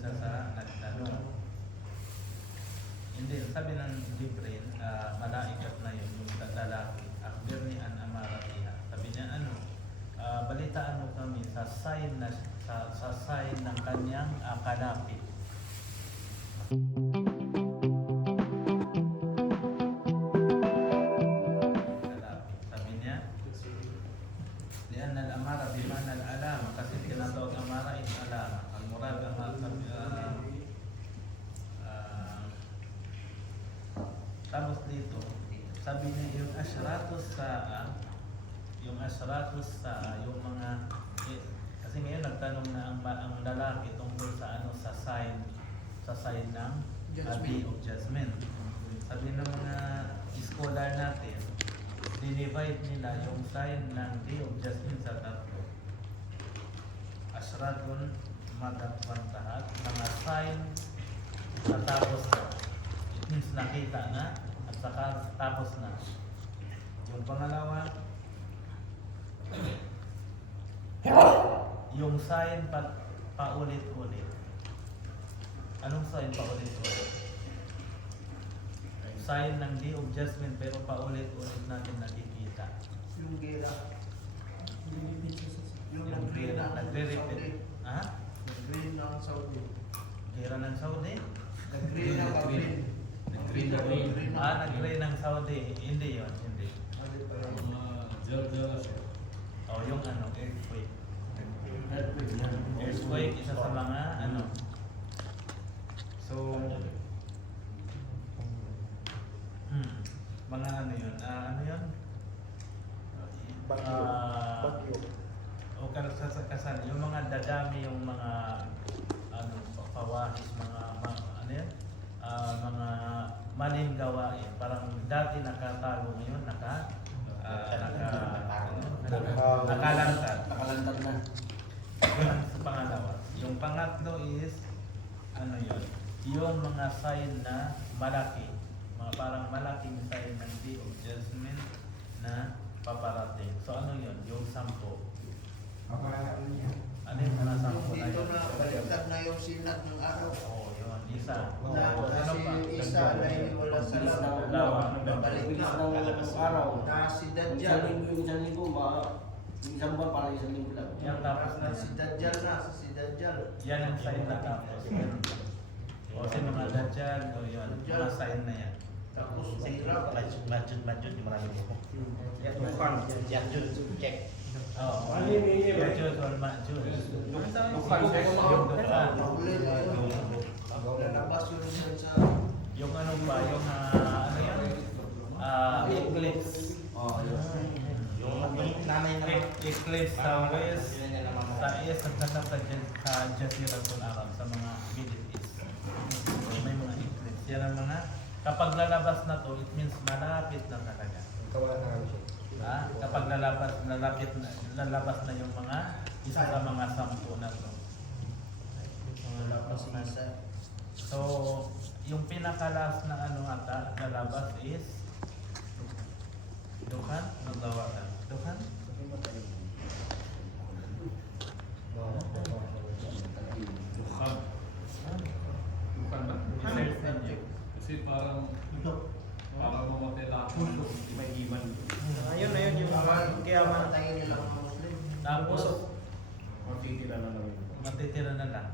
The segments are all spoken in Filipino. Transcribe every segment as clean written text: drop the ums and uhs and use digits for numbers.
isa sa nagtanong. Hindi, sabi ng Jibril, malaikat na yun, yung lalaki, akbir ni an amaratiha. Sabi niya, balitaan mo kami sa sign ng kanyang kalapit. Sabi niya, lian al-amara bimana al-alama, kasi tinatawag amara is alama. Al-murad tapos dito, sabi niya yung asyratus sa'a, yung mga kasi ngayon nagtanong na ang lalaki tungkol sa sign ng day of judgment. Sabi ng mga scholar natin, dinivide nila yung sign ng day of judgment sa tatlo. Asyratun madakwantahat, mga sign na tapos na. It means nakita na at saka tapos na. Yung pangalawa, yung sign paulit-ulit. Anong sign paulit-ulit? Sign ng day of judgment pero paulit-ulit natin nakikita. Yung gera. Yung gera, nagre-repeat. Ha? Nag-green ng Saudi. Gera ng Saudi? Nag-green ng Abrin. Nag-green ng Saudi. Hindi yun, hindi. Yung earthquake. Earthquake, isa sa mga So, mga yun? Bagyo. O kasan, yung mga dadami, yung mga pawahis, mga maling gawain. Parang dati nakatago, ngayon nakalantad. Nakalantad na. Yun sa pangalawa. Yung pangatlo is yung mga sign na malaki, mga parang malaking sign ng day of judgment na paparating. So ano yun? Yung 10. Ano yung mga 10 na Dito yun? na baliktad na yung sinag ng araw. Oo, yun. Isa. Na si Isa na wala sa Lawa. Balik na. Araw. Na si Isang Dajjal. linggo, isang buwan para isang linggo lang. Yan tapos na Si Dajjal na. Si Dajjal. yan ang sign na tapos. O si mga Dajjal, o yun. Mga sign na yan. Tapos hirap. Budget, yung maraming buko. Yakjud, check. Oo. Yajud or Majud. Yung Dukhan. Mahuli na yun. Lalabas yun dyan sa... Yung yung eclipse. Yung nanay na Eclipse sa west, sa east at saka sa Jaziratul Arab, sa mga Middle East. May mga eclipse. Yan ang mga, kapag lalabas na to, it means malapit na talaga. Kapag lalabas na yung mga isa sa mga 10 na to. Lalabas na sa... So, yung pinakalas na lalabas is Dukhan? Maglawakan. Dukhan? Bukan ba? Kasi parang mamatay lahat. May iman. Ayun na yun yung kaya manatayin nila ang mga Muslim. Tapos, Matitira na lang yun. matitira na lang.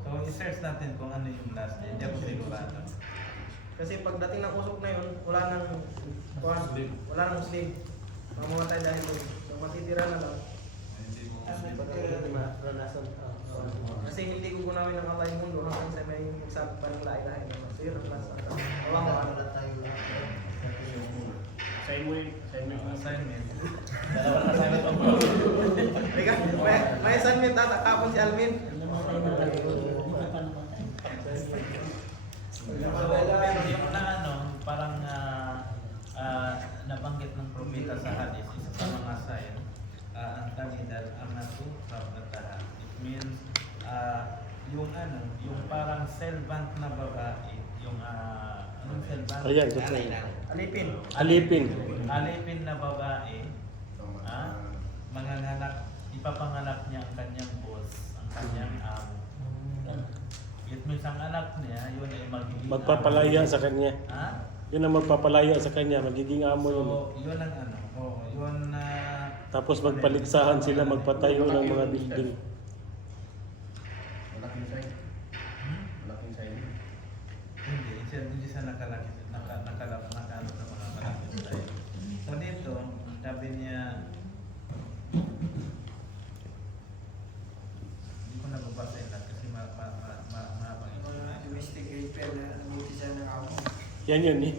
So, i-search natin kung ano yung last day. Hindi ako sigurado. Kasi pagdating ng usok na yun, wala nang Muslim. Mamamatay dahil doon. So matitira na lang. Hindi mo Kasi hindi gugunawin ng Allah yung mundo hanggang sa may magsabi pa ng lain-lain. So yun ang klasa. Kawawa. Wala tayo na. Assignment. Dalawang assignment pa po. May assignment tatakapon si Alvin. Yung parang nabanggit ng propeta sa hadis, isa sa mga sign, ang kanidal ang nato rabatahan. It means, yung parang servant na babae, yung anong servant? Alipin na babae, ipapanganak niya ang kanyang boss, ang kanyang amo. It means ang anak niya, yun ay magiging Magpapalaya amo. sa kanya. Ha? Yun ang magpapalaya sa kanya, magiging amo yun. So, yun ang ano. Oo, yun na... Tapos magpaligsahan sila, magpatayo ng mga building. Malaking side. Malaking side. Hindi siya nakalaki nakano sa mga malaki tayo. So dito, sabi niya, hindi ko nababasa yun lahat kasi mahabang ito. Mga investigator na nandito siya ng amo. Yan yun eh.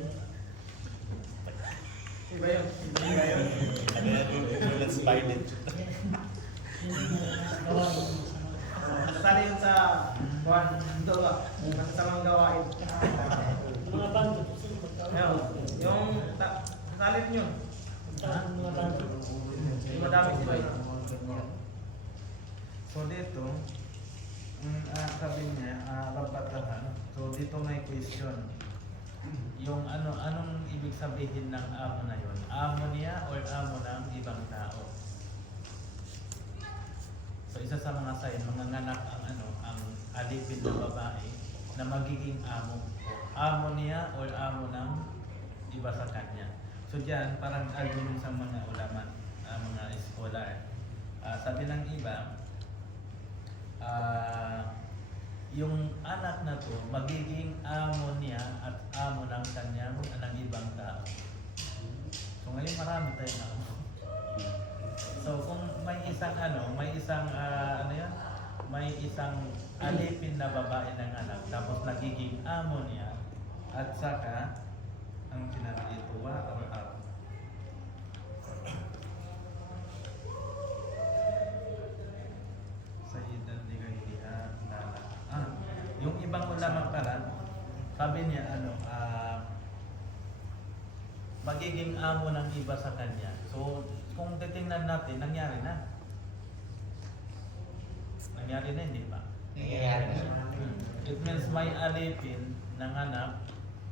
Iba yun. Iba yun. Let's buy it. Nasali yun sa kuwan. Ito ba? Masasamang gawain. Ayun. Yung salit nyo. Yung madami sila yun. So dito, sabi niya, rabatahan. So dito may question. Yung anong ibig sabihin ng amo na yun? Amo niya or amo ng ibang tao? So isa sa mga sign, manganganak ang alipin na babae na magiging amo. Amo niya or amo ng iba sa kanya. So diyan parang argument sa mga ulaman, mga scholar. Sabi ng iba, yung anak na to magiging amo niya at amo ng kanyang ng ibang tao. So ngayon marami tayong amo. So kung may isang may isang alipin na babae ng anak tapos nagiging amo niya at saka ang pinaka-ituwa or amo. Yung ibang ulaman pala, sabi niya magiging amo ng iba sa kanya. So, kung titingnan natin, nangyari na. Nangyari na, hindi ba? Nangyayari na siya. It means may alipin ng anak,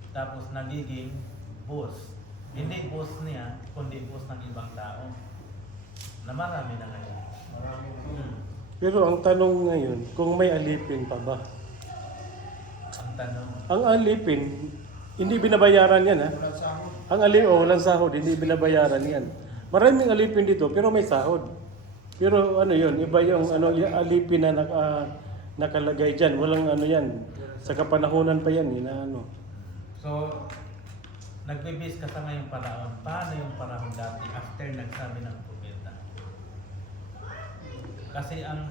tapos nagiging boss. Hindi boss niya, kundi boss ng ibang tao. Na marami na ngayon. Pero ang tanong ngayon, kung may alipin pa ba? Ang tanong, Ang alipin, hindi binabayaran yan ha. Walang sahod. Ang walang sahod, hindi binabayaran yan. Maraming alipin dito, pero may sahod. Pero ano yun, iba yung yung alipin na nakalagay dyan. Walang yan. Sa kapanahunan pa yan, na ano. so, nagbe-base ka sa ngayong panahon. Paano yung panahon dati after nagsabi ng propeta? Kasi ang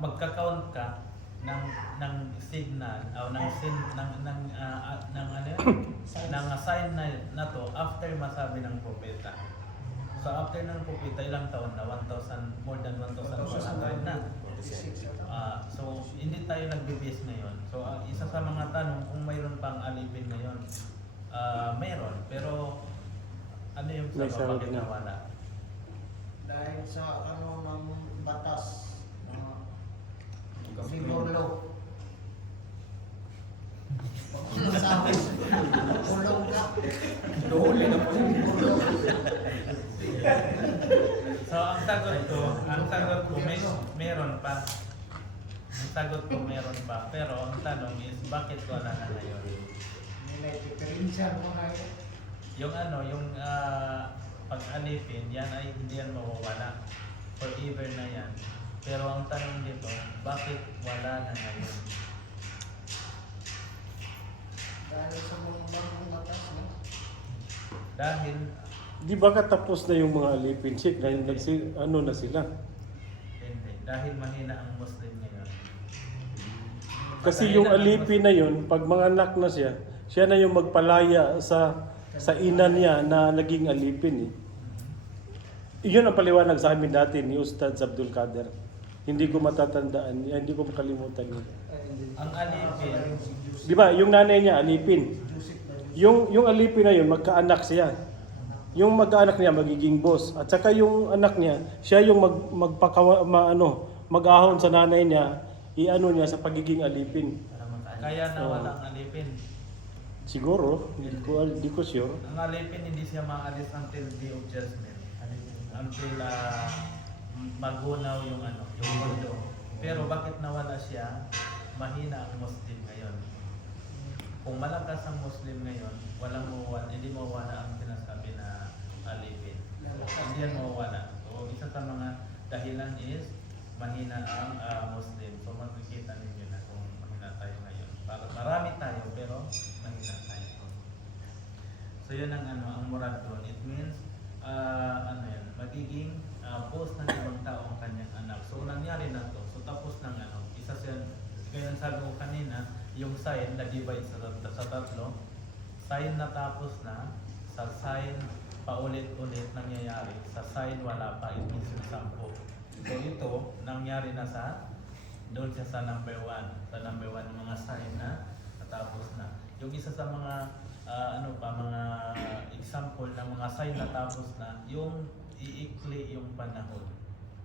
magka-count ka ng signal o ng sign na to after masabi ng propeta. So after ng propeta, ilang taon na? 1,000, more than 1,100 na. So hindi tayo nagbe-base ngayon. So isa sa mga tanong kung mayroon pang alipin ngayon, mayroon. Pero ano yung May sa sahod bakit na. nawala? Dahil sa ng batas. Labor law. Pag walang sahod, kulong ka. Doon na po. So ang sagot ko meron pa. Ang sagot ko meron pa. Pero ang tanong is bakit wala na ngayon? May diferensya mo na yun. Yung pag-alipin, yan ay hindi yan mawawala. Forever na yan. Pero ang tanong dito, bakit wala na ngayon? Dahil sa mga bagong batas. No? Dahil, Di ba katapos na yung mga alipin? Check na na sila. hindi. Dahil mahina ang Muslim ngayon. Kasi yung alipin na yun, pag mga anak na siya na yung magpalaya sa ina niya na naging alipin eh. Iyon ang paliwanag sa amin dati ni Ustad Abdul Kader. Hindi ko matatandaan, hindi ko makalimutan yun. Ang alipin, Di ba, yung nanay niya alipin. Yung alipin na yun, magkaanak siya. Yung magkaanak niya magiging boss. At saka yung anak niya, siya yung mag-ahon sa nanay niya, niya sa pagiging alipin. kaya nawala ang alipin. Siguro, hindi ko sure. Ang alipin hindi siya maalis until day of judgment. Until magunaw yung mundo. Pero bakit nawala siya? mahina ang Muslim ngayon. Kung malakas ang Muslim ngayon, hindi mawawala ang sinasabi na alipin. Hindi yan mawawala. So, isa sa mga dahilan is mahina ang Muslim. So, makikita ninyo na kung mahina tayo ngayon. Marami tayo, pero mahina tayo. So, yun ang ang moral doon. It means, magiging boss ng ibang tao ang kanyang anak. So, nangyari na to. So, tapos ng isa siya, kaya sabi ko kanina, yung sign na-divide sa tatlo, sign na tapos na, sa sign paulit-ulit nangyayari, sa sign wala pa, it means yung 10. So ito, nangyari na doon siya sa number 1. Sa number 1 ng mga sign na natapos na. Yung isa sa mga, mga example ng mga sign na tapos na, yung iikli yung panahon.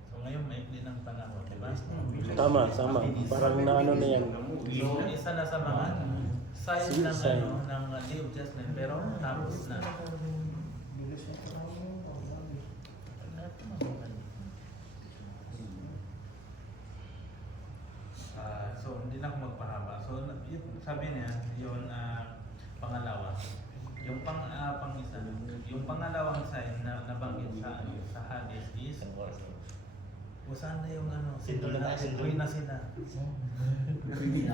So ngayon maikli ng panahon, di ba? Tama. Parang na na yan. So isa na sa mga sign ng ng Day of Judgment, pero tapos na. So hindi na ako magpahaba. So sabi niya, yun pangalawa. Yung pang-isa, yung pangalawang sign na nabanggit sa hadith is kung saan na yung Sindol na tayo, sindol. uwi na sila. Hindi,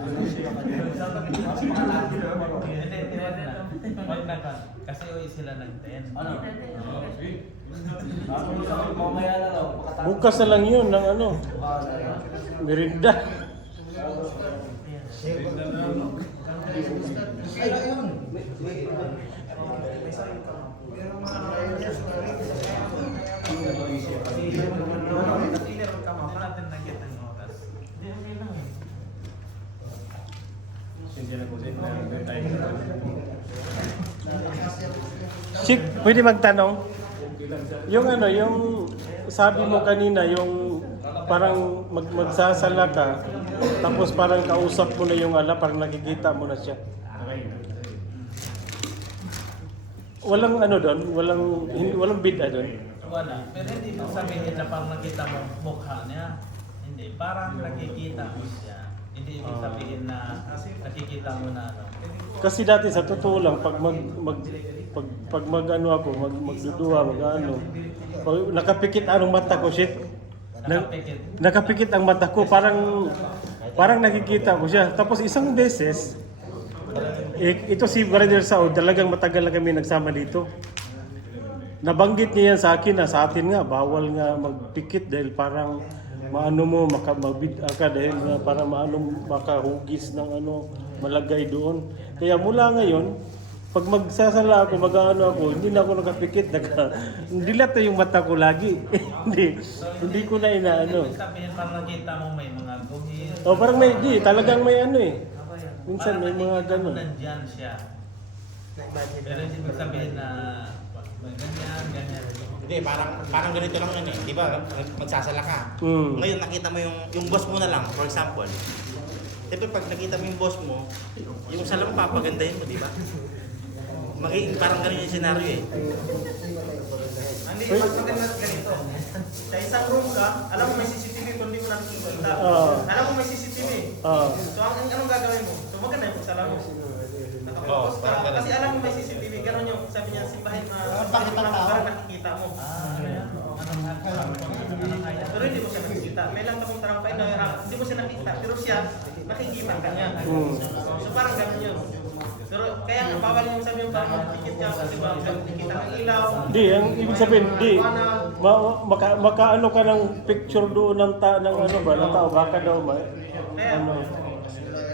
wag na ka. Kasi uwi sila ng 10. Ano? Mamaya na lang. Bukas na lang yun ng merinda. Ay, ayun. Ako natin nakita ng oras. Chick, pwede magtanong? Yung yung sabi mo kanina, yung parang magsasala ka, tapos parang kausap mo na yung parang nakikita mo na siya. Walang doon, walang bid'a doon. Wala. Pero hindi mo sabihin na pag nakita mo mukha niya. Hindi. Parang nakikita mo siya. Hindi ibig sabihin na nakikita mo na Kasi dati sa totoo lang, pag magduduwa, pag nakapikit anong mata ko, shit. nakapikit. Nakapikit ang mata ko, parang nakikita ko siya. Tapos isang beses, ito si Brother Saud, talagang matagal na kami nagsama dito. Nabanggit niya yan sa akin na sa atin nga, bawal nga magpikit dahil parang makabid'a ka dahil nga parang makahugis ng malagay doon. Kaya mula ngayon, pag magsasala ako, ako, hindi na ako nakapikit, dilat na yung mata ko lagi. hindi ko na inaano. Sabihin parang nakita mo may mga guhit. O parang talagang may minsan may mga ganun. Nandyan siya. Pero hindi mo sabihin na ganyan. Hindi, parang ganito lang yun eh. Di ba? Magsasala ka. Ngayon nakita mo yung boss mo na lang, for example. Siyempre pag nakita mo yung boss mo, yung salam papagandahin mo, di ba? Parang ganun yung scenario eh. Hindi, mas maganda ganito. Sa isang room ka, alam mo may CCTV kung hindi mo nakikita. Alam mo may CCTV. So anong gagawin mo? So maganda yung pagsala mo. Nakapokus ka. Kasi alam mo may CCTV. Ganon yung sabi niya, simbahin parang nakikita mo. Pero hindi mo siya nakikita. May lang kapong tarampay na hindi mo siya nakikita. Pero siya, nakikita ka niya. So parang ganon yun. Pero kaya nga bawal yung sabi yung parang makikita ka kasi ba nakikita ang ilaw. Hindi, ang ibig sabihin, makaano ka ng picture doon ng tao, baka daw Kaya,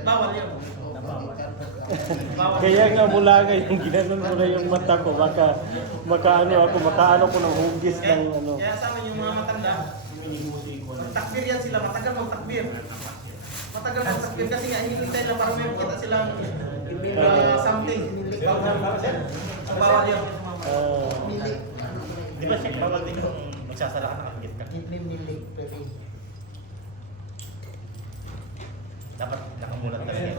bawal yun. Kaya nga mula ngayon, ginanon mo na yung mata ko, makaano ko ng hugis ng Kaya sa amin yung mga matanda, takbir yan sila, matagal magtakbir. Matagal magtakbir kasi nga hinihintay lang para may makita silang something. Bawal yun. Di ba siya, bawal din yung magsasala ka, nakakit ka. Dapat nakamulat ka rin.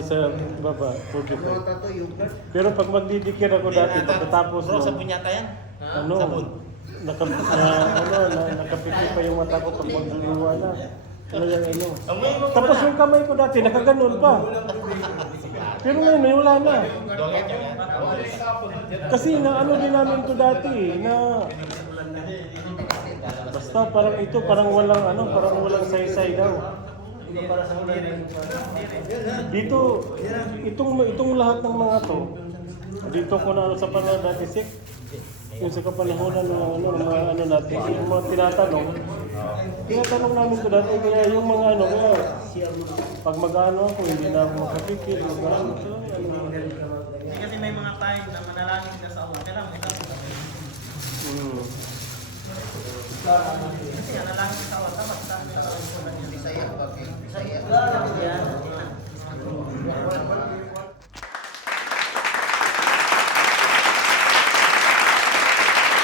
sa baba, 45. Pero pag magdidikir ako dati, pagkatapos Bro, sabon yata yan? Sabon. nakapikit pa yung mata ko pag magduduwa na. Talagang ano. Amoy mo Tapos muna. yung kamay ko dati, nakaganon pa. Pero ngayon, may wala na. Donget yan. Kasi na ano din namin to dati, na basta parang ito, parang walang saysay daw. Dito, itong lahat ng mga to, dito ko na sa panahon dati, Sik, yung sa kapanahonan ng mga natin, yung mga tinatanong namin ko dati, kaya yung mga kaya pag mag-ano ako, hindi na ako makapikir, mag-ano to, Hindi kasi may mga time na manalangin ka sa Allah. Kailangan mo ikaw. Hmm. Kasi nanalangin ka sa